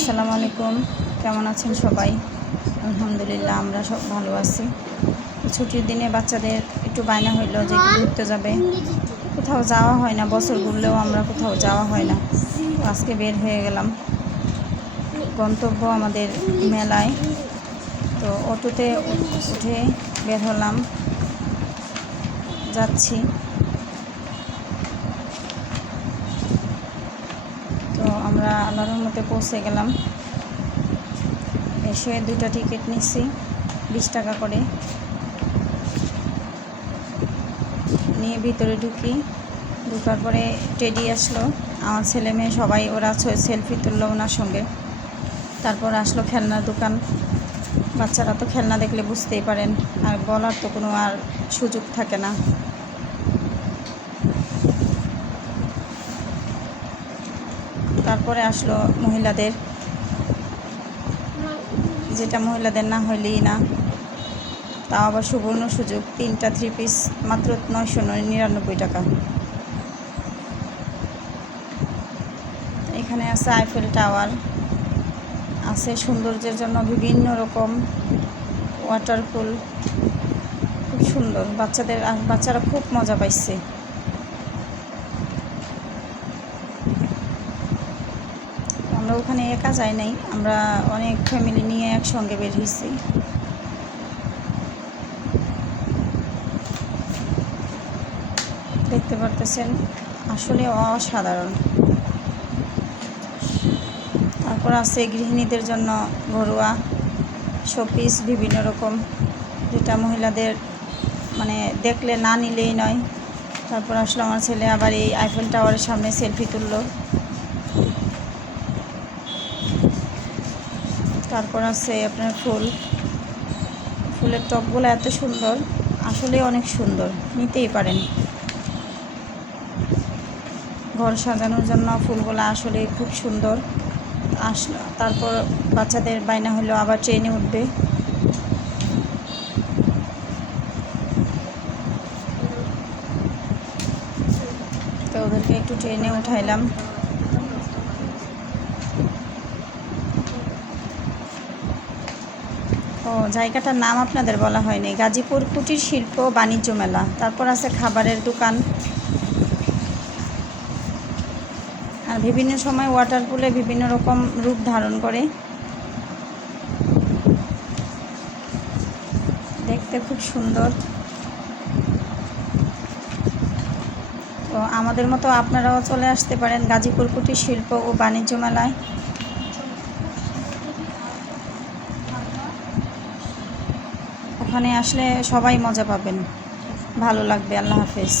আসসালামু আলাইকুম। কেমন আছেন সবাই? আলহামদুলিল্লাহ, আমরা সব ভালো আছি। ছুটির দিনে বাচ্চাদের একটু বায়না হইলো যে একটু ঘুরতে যাবে। কোথাও যাওয়া হয় না, বছর ঘুরলেও আমরা কোথাও যাওয়া হয় না। তো আজকে বের হয়ে গেলাম। গন্তব্য আমাদের মেলায়। তো অটোতে উঠে বের হলাম, যাচ্ছি। তো আমরা আল্লাহর রহমতে পৌঁছে গেলাম। এসে 2টা টিকিট নিচ্ছি, 20 টাকা করে নিয়ে ভিতরে ঢুকার পরে টেডি আসলো। আমার ছেলে মেয়ে সবাই ওরা সেলফি তুললো ওনার সঙ্গে। তারপর আসলো খেলনার দোকান। বাচ্চারা তো খেলনা দেখলে বুঝতেই পারেন, আর বলার তো কোনো আর সুযোগ থাকে না। তারপরে আসলো মহিলাদের, যেটা মহিলাদের না হইলেই না। তাও আবার সুবর্ণ সুযোগ, 3টা 3 পিস মাত্র 999 টাকা। এখানে আছে আইফেল টাওয়ার, আছে সৌন্দর্যের জন্য বিভিন্ন রকম ওয়াটারফল, খুব সুন্দর। বাচ্চারা খুব মজা পাইছে। আমরা ওখানে একা যাই নাই, আমরা অনেক ফ্যামিলি নিয়ে একসঙ্গে বের হয়েছি। দেখতে পারতেছেন, আসলে অসাধারণ। তারপর আছে গৃহিণীদের জন্য ঘরোয়া শোপিস বিভিন্ন রকম, যেটা মহিলাদের মানে দেখলে না নিলেই নয়। তারপর আসলে আমার ছেলে আবার এই আইফেল টাওয়ারের সামনে সেলফি তুললো। তারপর আছে আপনার ফুলের টবগুলো এত সুন্দর, আসলে অনেক সুন্দর, নিতেই পারেন। ঘর সাজানোর জন্য ফুলগুলো আসলে খুব সুন্দর। তারপর বাচ্চাদের বায়না হলো আবার ট্রেনে উঠবে। তো ওদেরকে একটু ট্রেনে উঠাইলাম। ও, জায়গাটার নাম আপনাদের বলা হয়নি, গাজীপুর কুটির শিল্প বাণিজ্য মেলা। তারপর আছে খাবারের দোকান, আর বিভিন্ন সময় ওয়াটার পুলে বিভিন্ন রকম রূপ ধারণ করে, দেখতে খুব সুন্দর। তো আমাদের মতো আপনারাও চলে আসতে পারেন গাজীপুর কুটির শিল্প ও বাণিজ্য মেলায়। ওখানে আসলে সবাই মজা পাবেন, ভালো লাগবে। আল্লাহ হাফেজ।